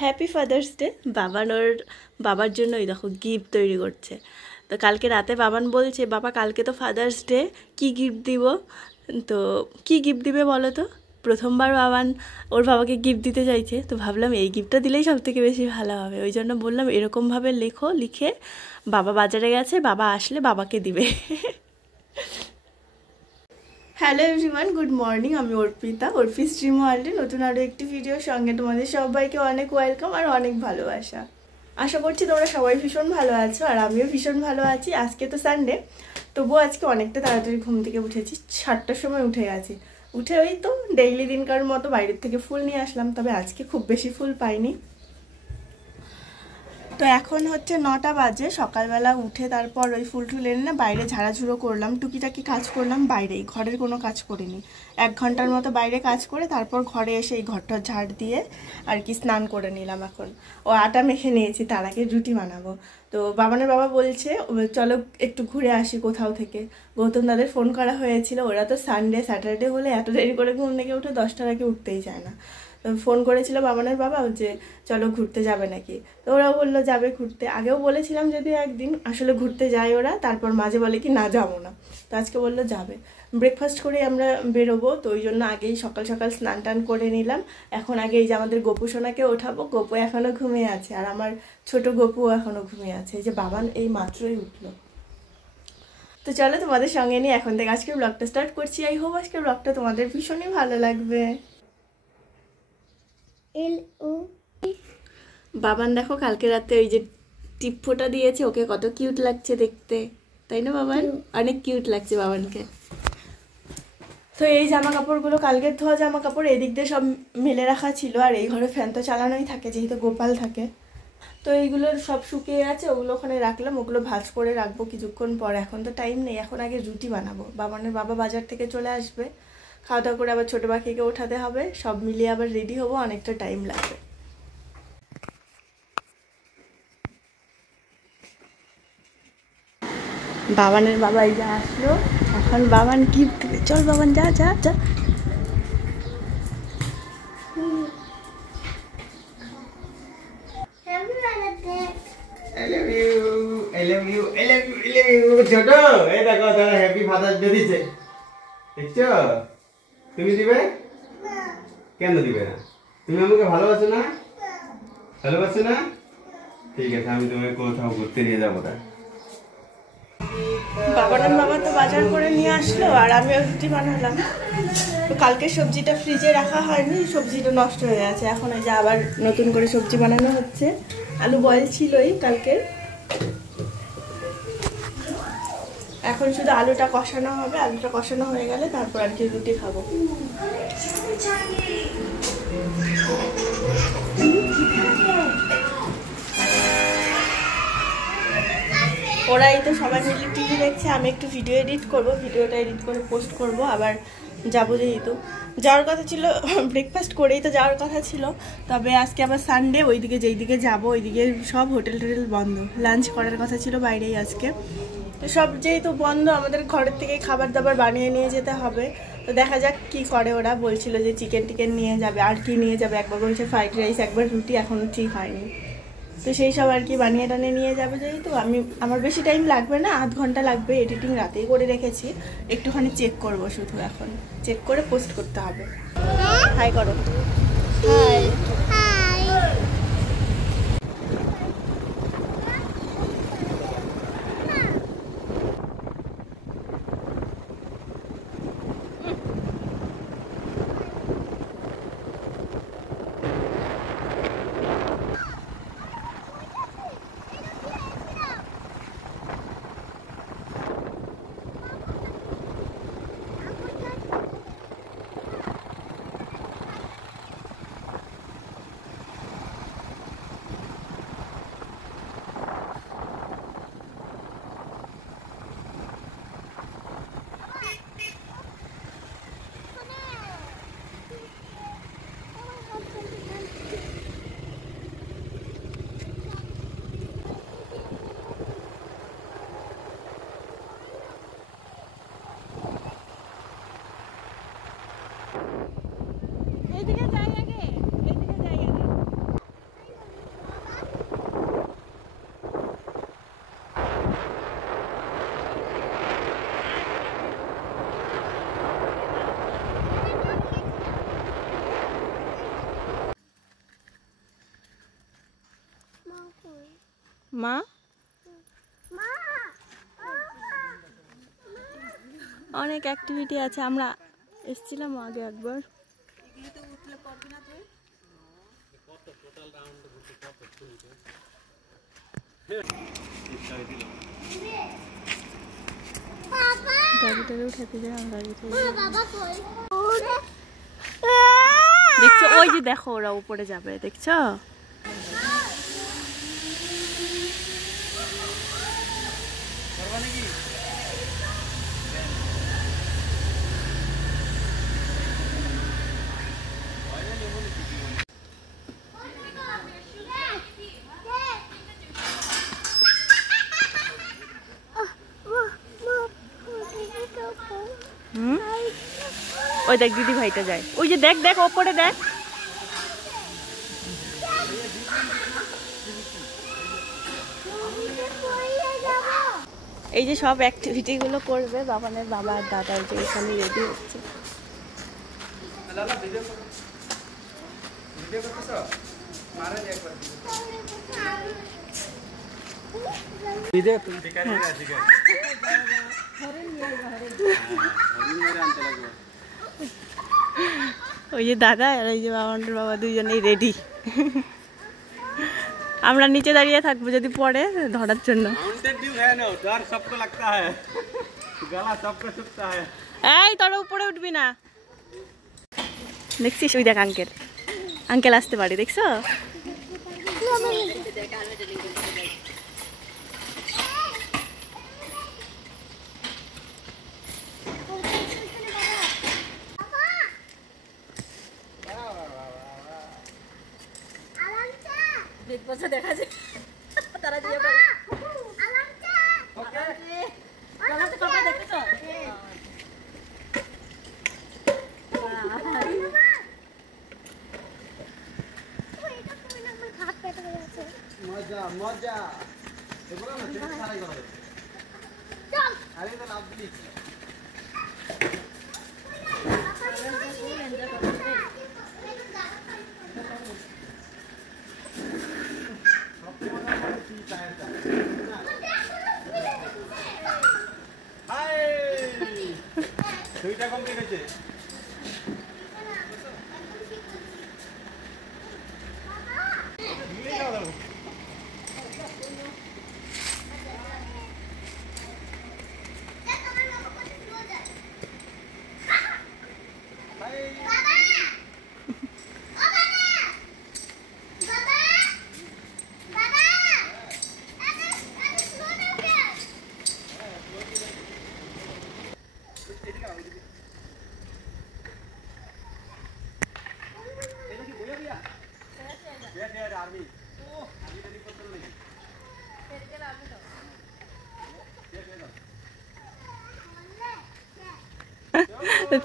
Happy father's day. Baban ওর বাবার জন্য ওই দেখো গিফট তৈরি করছে। তো কালকে রাতে বাবান বলছে, বাবা কালকে তো ফাদার্স ডে, কি গিফট দিব? তো কি গিফট দিবে বলো তো? প্রথমবার বাবান ওর বাবাকে গিফট দিতে চাইছে, তো ভাবলাম এই গিফটটা দিলেই সব থেকে বেশি ভালো হবে। ওই জন্য বললাম এরকমভাবে লিখে বাবা বাজারে গেছে, বাবা আসলে বাবাকে দিবে। Hello everyone, good morning. আমি অর্পিতা, অর্পিস ড্রিম ওয়ার্ল্ডে নতুন আরও একটি ভিডিওর সঙ্গে তোমাদের সবাইকে অনেক ওয়েলকাম আর অনেক ভালোবাসা। আশা করছি তোমরা সবাই ভীষণ ভালো আছো আর আমিও ভীষণ ভালো আছি। আজকে তো সানডে, তবুও আজকে অনেকটা তাড়াতাড়ি ঘুম থেকে উঠেছি, 7টার সময় উঠে গেছি। উঠে ওই তো ডেইলি দিনকার মতো বাইরের থেকে ফুল নিয়ে আসলাম, তবে আজকে খুব বেশি ফুল পাইনি। তো এখন হচ্ছে 9টা বাজে। সকালবেলা উঠে তারপর ওই ফুল টুল এনে না বাইরে ঝাড়াঝুড়ো করলাম, টুকিটাকি কাজ করলাম বাইরেই, ঘরের কোনো কাজ করিনি। 1 ঘন্টার মতো বাইরে কাজ করে তারপর ঘরে এসে এই ঘরটা ঝাড় দিয়ে আর কি স্নান করে নিলাম। এখন ও আটা মেখে নিয়েছি, তার আগে রুটি বানাবো। তো বাবানের বাবা বলছে চলো একটু ঘুরে আসি কোথাও থেকে। গৌতম দাদের ফোন করা হয়েছিল, ওরা তো সানডে স্যাটারডে হলে এত দেরি করে ঘুম থেকে উঠে 10টার আগে উঠতেই চায় না। ফোন করেছিল বাবানের বাবা যে চলো ঘুরতে যাবে নাকি, তো ওরাও বললো যাবে ঘুরতে। আগেও বলেছিলাম যদি একদিন আসলে ঘুরতে যায় ওরা, তারপর মাঝে বলে কি না যাবো না, তো আজকে বললো যাবে। ব্রেকফাস্ট করে আমরা বেরোবো, তো ওই জন্য আগেই সকাল সকাল স্নান টান করে নিলাম। এখন আগে এই যে আমাদের গপু সোনাকে ওঠাবো, গপু এখনও ঘুমিয়ে আছে আর আমার ছোট গপুও এখনও ঘুমিয়ে আছে। এই যে বাবান এই মাত্রই উঠলো। তো চলো তোমাদের সঙ্গে নিয়ে এখন থেকে আজকের ব্লগটা স্টার্ট করছি। আই হোপ আজকের ব্লগটা তোমাদের ভীষণই ভালো লাগবে। বাবান দেখো কালকে রাতে ওই যে টিপ ফোঁটা দিয়েছে, ওকে কত কিউট লাগছে দেখতে, তাই না বাবান? অনেক কিউট লাগছে বাবানকে। তো এই জামা কাপড়গুলো কালকের ধোয়া জামা কাপড় এদিক দিয়ে সব মেলে রাখা ছিল, আর এই ঘরে ফ্যান তো চালানোই থাকে যেহেতু গোপাল থাকে। তো এইগুলো সব শুকিয়ে আছে, ওগুলো ওখানে রাখলাম, ওগুলো ভাঁজ করে রাখবো কিছুক্ষণ পর। এখন তো টাইম নেই, এখন আগে রুটি বানাবো। বাবানের বাবা বাজার থেকে চলে আসবে, খাওয়া দাওয়া করে আবার ছোটো পাখিকে ওঠাতে হবে, সব মিলিয়ে আবার রেডি হবো, অনেকটা টাইম লাগবে। বাবানের বাবা এই যে আসলো, এখন বাবান গিফট দেবে। চল বাবান যা যা যা। ছোট এই দেখো তারা হ্যাপি ফাদার্স ডে দিছে, দেখছো? তুমি দিবে? কেন দিবে না? তুমি আমাকে ভালোবাসো না? ভালোবাসো না? ঠিক আছে, আমি তোমাকে কোথাও ঘুরতে নিয়ে যাবো। তাই বাবানের বাবা তো বাজার করে নিয়ে আসলো আর আমি রুটি বানালাম। তো কালকে সবজিটা ফ্রিজে রাখা হয়নি, সবজিটা নষ্ট হয়ে গেছে, এখন এই যে আবার নতুন করে সবজি বানানো হচ্ছে। আলু বয়েল ছিলই কালকে, এখন শুধু আলুটা কষানো হবে। আলুটা কষানো হয়ে গেলে তারপর আর কি রুটি খাবো। ওরাই তো সবাই মিলে টিভি দেখছে, আমি একটু ভিডিও এডিট করব, ভিডিওটা এডিট করে পোস্ট করব। আবার যাবো, যেহেতু যাওয়ার কথা ছিল, ব্রেকফাস্ট করেই তো যাওয়ার কথা ছিল, তবে আজকে আবার সানডে, ওইদিকে যেই দিকে যাবো ওইদিকে সব হোটেল টোটেল বন্ধ। লাঞ্চ করার কথা ছিল বাইরেই আজকে, তো সব যেহেতু বন্ধ আমাদের ঘরের থেকে খাবার দাবার বানিয়ে নিয়ে যেতে হবে। তো দেখা যাক কি করে ওরা। বলছিল যে চিকেন টিকেন নিয়ে যাবে, আর কি নিয়ে যাবে, একবার বলছে ফ্রাইড রাইস, একবার রুটি, এখনও ঠিক হয়নি। তো সেই সব আর কি বানিয়ে টানিয়ে নিয়ে যাবে। যেহেতু আমার বেশি টাইম লাগবে না, 1/2 ঘন্টা লাগবে। এডিটিং রাতেই করে রেখেছি, একটুখানি চেক করব শুধু, এখন চেক করে পোস্ট করতে হবে। হাই করো। High high. এইদিকে যাই আগে, এইদিকে যাই আগে। মা অনেক অ্যাক্টিভিটি আছে, আমরা এসেছিলাম আগে একবার। গাড়িটারে উঠাতে যাই, গাড়িতে দেখছো ওই যে দেখো ওরা উপরে যাবে, দেখছো? ওই দেখ দিদি ভাইটা যায়, ওই যে দেখ দেখ ওপরে দেখ। এই যে সব অ্যাক্টিভিটি গুলো করবে বাবানের বাবা আর দাদা, যে এখানে রেডি হচ্ছে। ওই যে দাদা আর ওই যে বাবানের বাবা দুইজনেই রেডি। আমরা নিচে দাঁড়িয়ে থাকবো যদি পড়ে ধরার জন্য। এই তোরা উপরে উঠবি না, দেখছিস? ওই দেখ আঙ্কেল, আঙ্কেল আসতে পারে, দেখছো? দেখা যায় তারা দিয়ে মজা মজা দুইটা কমপ্লিট হয়েছে।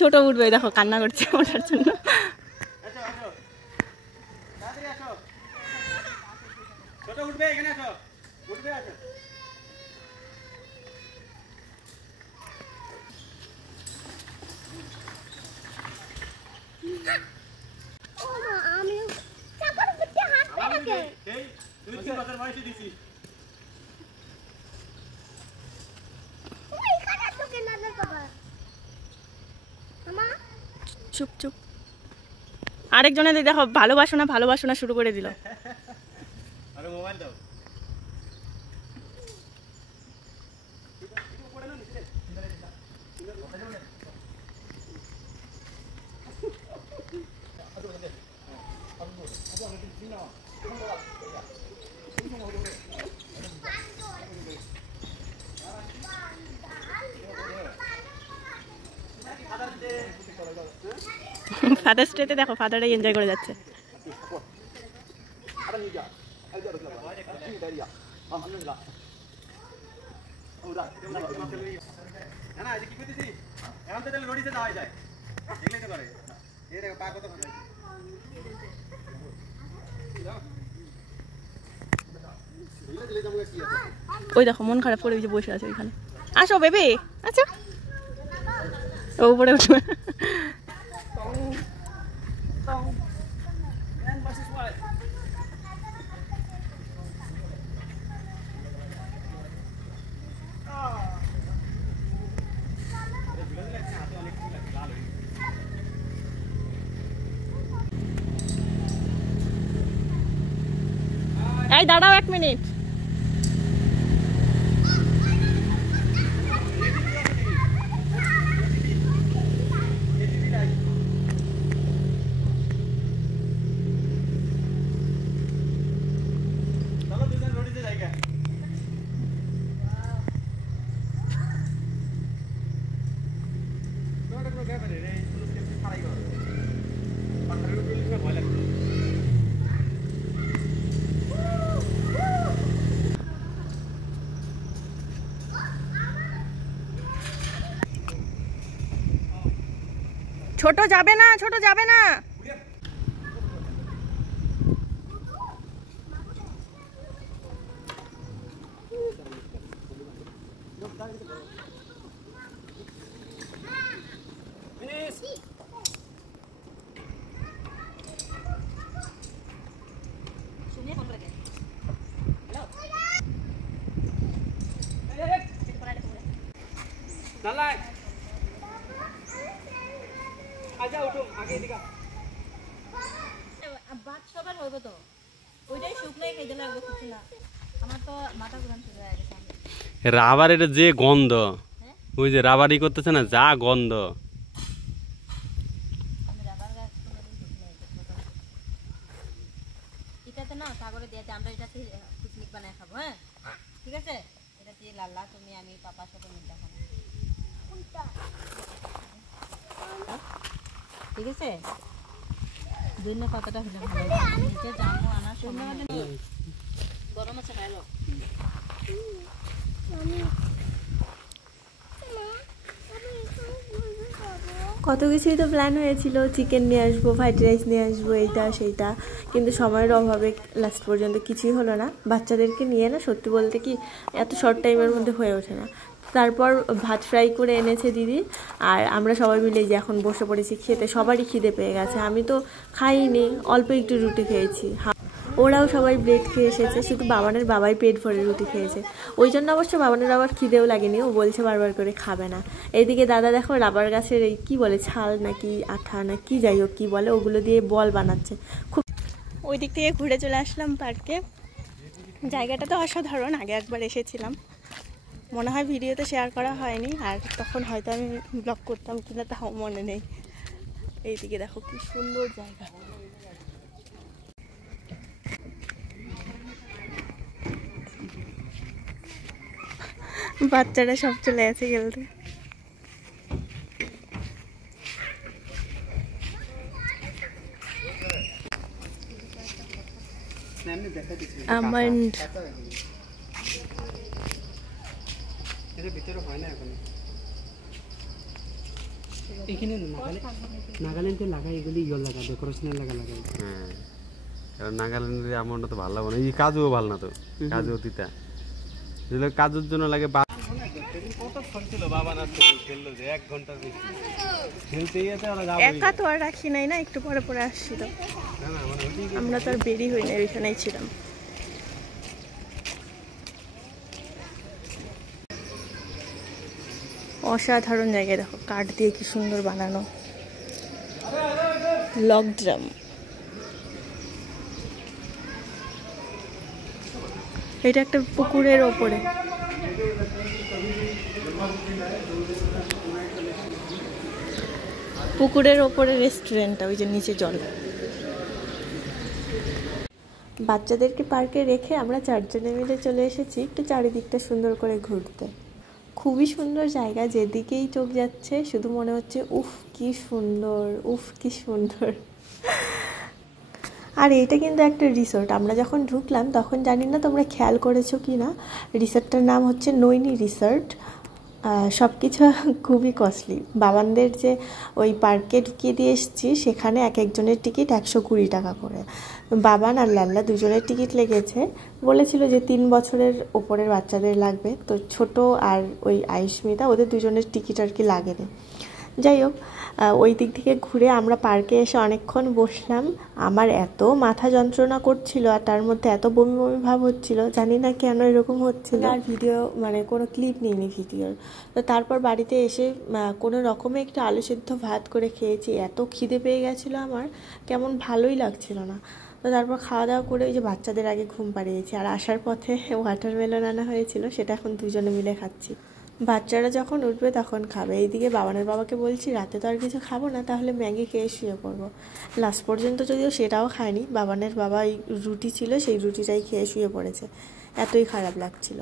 ছোট উঠবে, দেখো কান্না করছে ওঠার জন্য। ছোট উঠবে, এখানে আসো, উঠবে, আসো। চুপ চুপ, আরেকজনে দেখো ভালোবাসো না ভালোবাসো না শুরু করে দিল। আরে মোবাইল দাও। ফাদার্স ডেতে দেখো ফাদারই এনজয় করে যাচ্ছে। ওই দেখো মন খারাপ করে বসে আছে ওইখানে। আসো বেবি, আচ্ছা ও উপরে উঠবে। এই দাঁড়াও 1 মিনিট। ছোট যাবে না, ছোট যাবে না। রাবারের যে গন্ধ, ওই যে রাবারি করতেছে না, যা গন্ধ। ঠিক আছে, এটা দিয়ে লাল্লা তুমি আমি পাপার সাথে মিলতে খাবো, ঠিক আছে? দুই কতটা হলে ভালো নিচে জামু আনার সময় গরম আছে খাইলো। কত কিছুই তো প্ল্যান হয়েছিল, চিকেন নিয়ে আসবো, ফ্রাইড রাইস নিয়ে আসবো, এইটা সেইটা, কিন্তু সময়ের অভাবে লাস্ট পর্যন্ত কিছুই হলো না। বাচ্চাদেরকে নিয়ে না সত্যি বলতে কি এত শর্ট টাইমের মধ্যে হয়ে ওঠে না। তারপর ভাত ফ্রাই করে এনেছে দিদি, আর আমরা সবাই মিলে যে এখন বসে পড়েছি খেতে। সবারই খিদে পেয়ে গেছে, আমি তো খাইনি, অল্প একটু রুটি খেয়েছি। ওরাও সবাই ব্রেড খেয়ে এসেছে, শুধু বাবানের বাবাই পেট ভরে রুটি খেয়েছে। ওই জন্য অবশ্য বাবানের আবার খিদেও লাগেনি, ও বলছে বারবার করে খাবে না। এইদিকে দাদা দেখো রাবার গাছের এই কী বলে ছাল নাকি আঠা না কি যাই হোক কী বলে, ওগুলো দিয়ে বল বানাচ্ছে। খুব ওই দিক থেকে ঘুরে চলে আসলাম পার্কে। জায়গাটা তো অসাধারণ, আগে একবার এসেছিলাম, মনে হয় ভিডিওতে শেয়ার করা হয়নি, আর তখন হয়তো আমি ব্লগ করতাম কিনা তাও মনে নেই। এইদিকে দেখো কি সুন্দর জায়গা। বাচ্চারা সব চলে আছে খেলতে। আমন্ড নাগাল্যান্ডে লাগাই, এগুলি ইয়ে লাগা, ডেকোরেশনের লাগা লাগাই। হ্যাঁ, কারণ নাগাল্যান্ডের আমন্ডটা তো ভালো লাগে না, এই কাজুও ভালো না তো, কাজু তিতা, যেগুলো কাজুর জন্য লাগে। একা তো আর রাখি নাই না, একটু পরে পরে আসছি তো, আমরা তো আর বেরি হই না, ওইখানেই ছিলাম। অসাধারণ জায়গায় দেখো, কাঠ দিয়ে কি সুন্দর বানানো লগ ড্রাম। এটা একটা পুকুরের ওপরে, পুকুরের ওপরে রেস্টুরেন্টটা, ওই যে নিচে জল। বাচ্চাদেরকে পার্কে রেখে আমরা 4 জনে মিলে চলে এসেছি একটু চারিদিকটা সুন্দর করে ঘুরতে। খুবই সুন্দর জায়গা, যেদিকেই চোখ যাচ্ছে শুধু মনে হচ্ছে উফ কি সুন্দর, উফ কি সুন্দর। আর এইটা কিন্তু একটা রিসোর্ট। আমরা যখন ঢুকলাম তখন জানি না তোমরা খেয়াল করেছো কি না, রিসোর্টটার নাম হচ্ছে নৈনি রিসোর্ট। সব কিছু খুবই কস্টলি। বাবানদের যে ওই পার্কে ঢুকিয়ে দিয়ে এসেছি, সেখানে এক একজনের টিকিট 120 টাকা করে। বাবান আর লাল্লা দুজনের টিকিট লেগেছে, বলেছিল যে 3 বছরের ওপরের বাচ্চাদের লাগবে, তো ছোট আর ওই আয়ুষ্মিতা ওদের দুজনের টিকিট আর কি লাগেনি। যাই হোক, ওই দিক থেকে ঘুরে আমরা পার্কে এসে অনেকক্ষণ বসলাম। আমার এত মাথা যন্ত্রণা করছিল আর তার মধ্যে এত বমি বমি ভাব হচ্ছিল, জানি না কেন এরকম হচ্ছিল। আর ভিডিও মানে কোনো ক্লিপ নিইনি ভিডিওর। তো তারপর বাড়িতে এসে কোনো রকমে একটু আলু সেদ্ধ ভাত করে খেয়েছি। এত খিদে পেয়ে গেছিলো আমার, কেমন ভালোই লাগছিল না। তো তারপর খাওয়া দাওয়া করে ওই যে বাচ্চাদের আগে ঘুম পাড়িয়েছি, আর আসার পথে ওয়াটারমেলন আনা হয়েছিল, সেটা এখন দুজনে মিলে খাচ্ছি। বাচ্চারা যখন উঠবে তখন খাবে। এইদিকে বাবানের বাবাকে বলছি রাতে তো আর কিছু খাবো না, তাহলে ম্যাগি খেয়ে শুয়ে পড়বো। লাস্ট পর্যন্ত যদিও সেটাও খায়নি, বাবানের বাবা রুটি ছিল সেই রুটিটাই খেয়ে শুয়ে পড়েছে, এতই খারাপ লাগছিল।